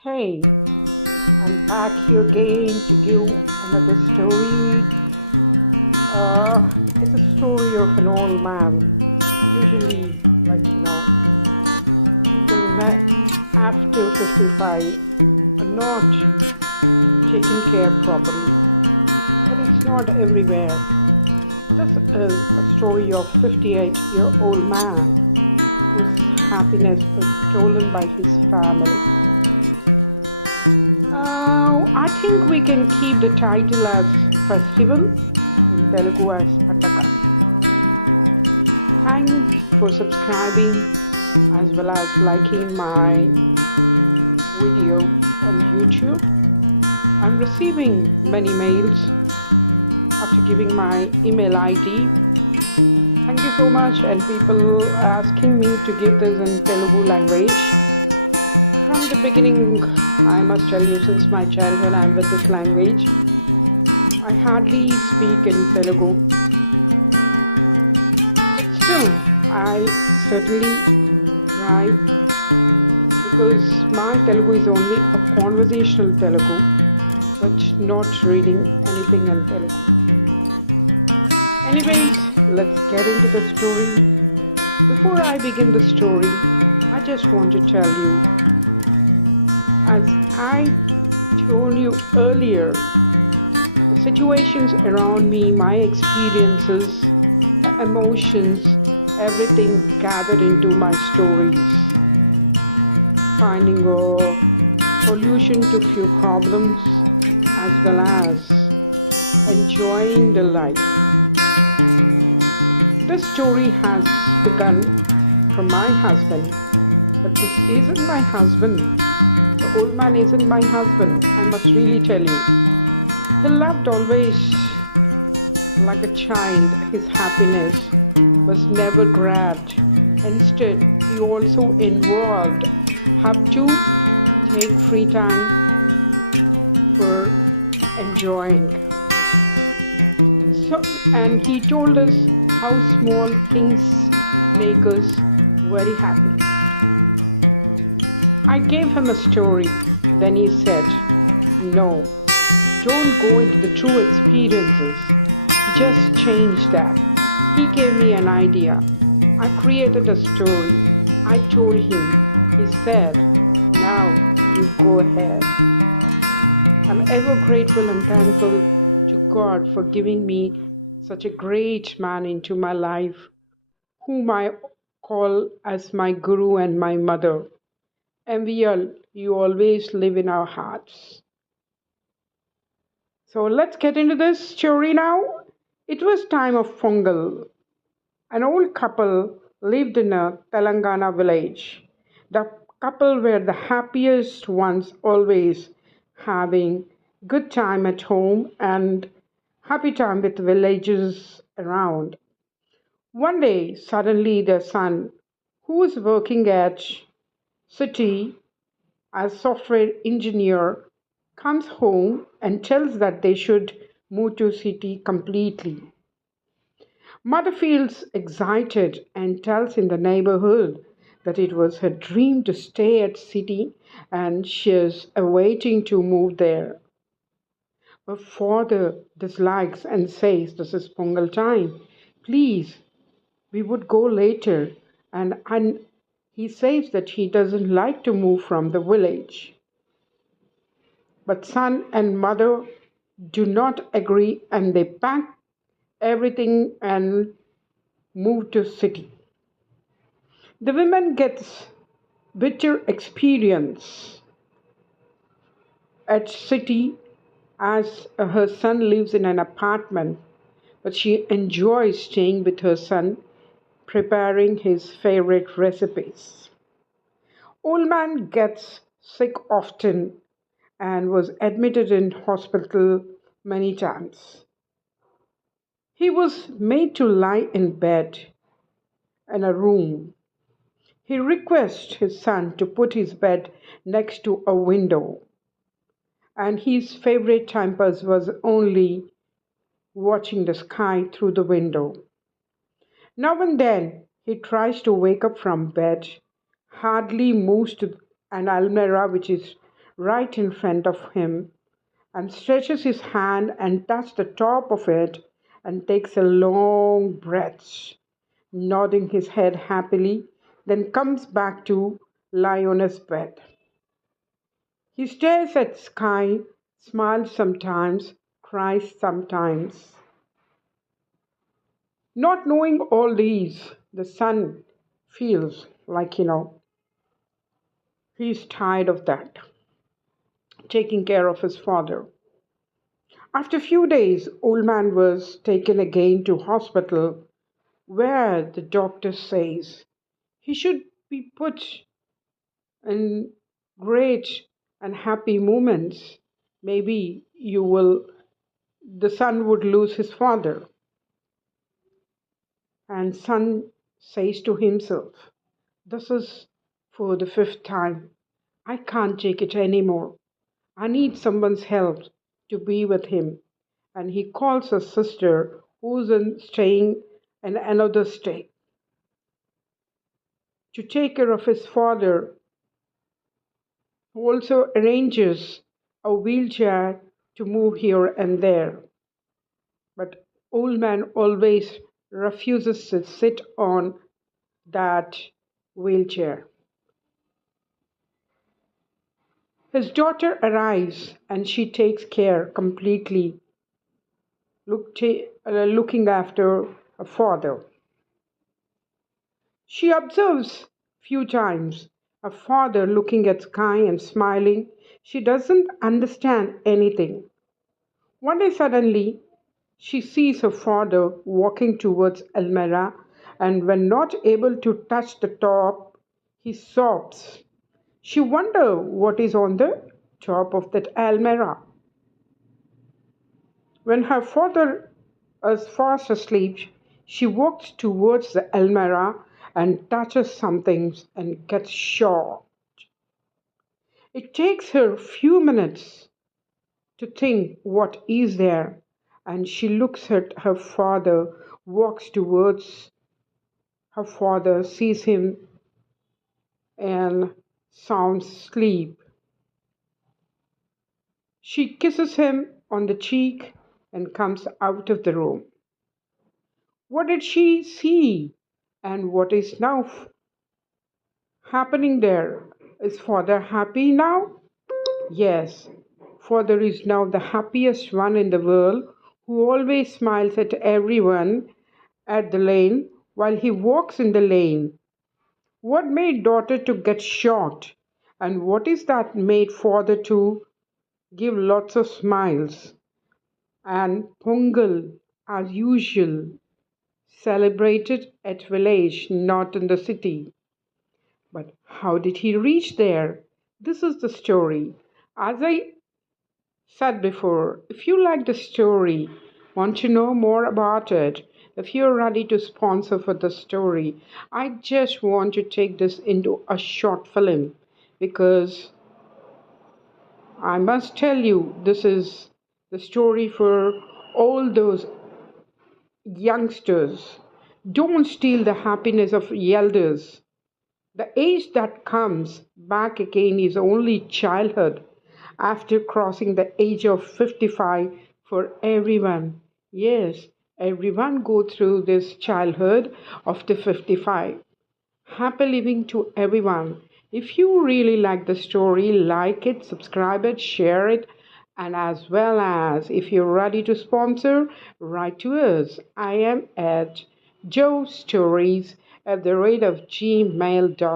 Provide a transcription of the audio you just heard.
Hey, I'm back here again to give another story. It's a story of an old man. Usually, people after 55 are not taken care properly, but it's not everywhere. This is a story of 58-year-old man whose happiness is stolen by his family. I think we can keep the title as Festival, in Telugu as Pandaga. Thanks for subscribing as well as liking my video on YouTube. I'm receiving many mails after giving my email ID. Thank you so much, and people are asking me to give this in Telugu language. From the beginning, I must tell you, since my childhood I'm with this language. I hardly speak in Telugu, but still I certainly try, because my Telugu is only a conversational Telugu, but not reading anything in Telugu. Anyways, let's get into the story. Before I begin the story, I just want to tell you, as I told you earlier, the situations around me, my experiences, the emotions, everything gathered into my stories. Finding a solution to few problems as well as enjoying the life. This story has begun from my husband, but this isn't my husband. The old man isn't my husband, I must really tell you. He loved always like a child. His happiness was never grabbed. Instead, he also involved have to take free time for enjoying. And he told us how small things make us very happy. I gave him a story. Then he said, "No, don't go into the true experiences. Just change that." He gave me an idea. I created a story. I told him. He said, "Now you go ahead." I'm ever grateful and thankful to God for giving me such a great man into my life, whom I call as my guru and my mother. MVL, you always live in our hearts. So let's get into this story now. It was time of Pongal. An old couple lived in a Telangana village. The couple were the happiest ones, always having good time at home and happy time with villagers around. One day, suddenly their son, who was working at city as software engineer, comes home and tells that they should move to city completely. Mother feels excited and tells in the neighborhood that it was her dream to stay at city and she is awaiting to move there. But father dislikes and says this is Pongal time. Please, we would go later. And he says that he doesn't like to move from the village. But son and mother do not agree, and they pack everything and move to city. The woman gets bitter experience at city as her son lives in an apartment, but she enjoys staying with her son, preparing his favorite recipes. Old man gets sick often and was admitted in hospital many times. He was made to lie in bed in a room. He requests his son to put his bed next to a window, and his favorite time pass was only watching the sky through the window. Now and then he tries to wake up from bed, hardly moves to an almirah which is right in front of him and stretches his hand and touches the top of it and takes a long breath, nodding his head happily, then comes back to lie on his bed. He stares at sky, smiles sometimes, cries sometimes. Not knowing all these, the son feels like, he's tired of that, taking care of his father. After a few days, old man was taken again to hospital where the doctor says he should be put in great and happy moments. Maybe the son would lose his father. And son says to himself, this is for the fifth time. I can't take it anymore. I need someone's help to be with him. And he calls a sister staying in another state to take care of his father, who also arranges a wheelchair to move here and there. But old man always refuses to sit on that wheelchair. His daughter arrives and she takes care completely, looking after her father. She observes few times her father looking at sky and smiling. She doesn't understand anything. One day suddenly she sees her father walking towards Elmira, and when not able to touch the top, he sobs. She wonders what is on the top of that Elmira. When her father is fast asleep, she walks towards the Elmira and touches something and gets shocked. It takes her a few minutes to think what is there, and she looks at her father, walks towards her father, sees him, and sounds asleep. She kisses him on the cheek and comes out of the room. What did she see? And what is now happening there? Is father happy now? Yes, father is now the happiest one in the world who always smiles at everyone at the lane while he walks in the lane. What made daughter to get shocked? And what is that made father to give lots of smiles? And Pongal, as usual, celebrated at village, not in the city. But how did he reach there? This is the story. As I said before, if you like the story, want to know more about it, if you're ready to sponsor for the story, I just want to take this into a short film because I must tell you, this is the story for all those youngsters. Don't steal the happiness of elders. The age that comes back again is only childhood after crossing the age of 55 for everyone. Yes, everyone go through this childhood after 55. Happy living to everyone. If you really like the story, like it, subscribe it, share it, and as well as if you're ready to sponsor, write to us. I am at Joe Stories at the rate of gmail.com.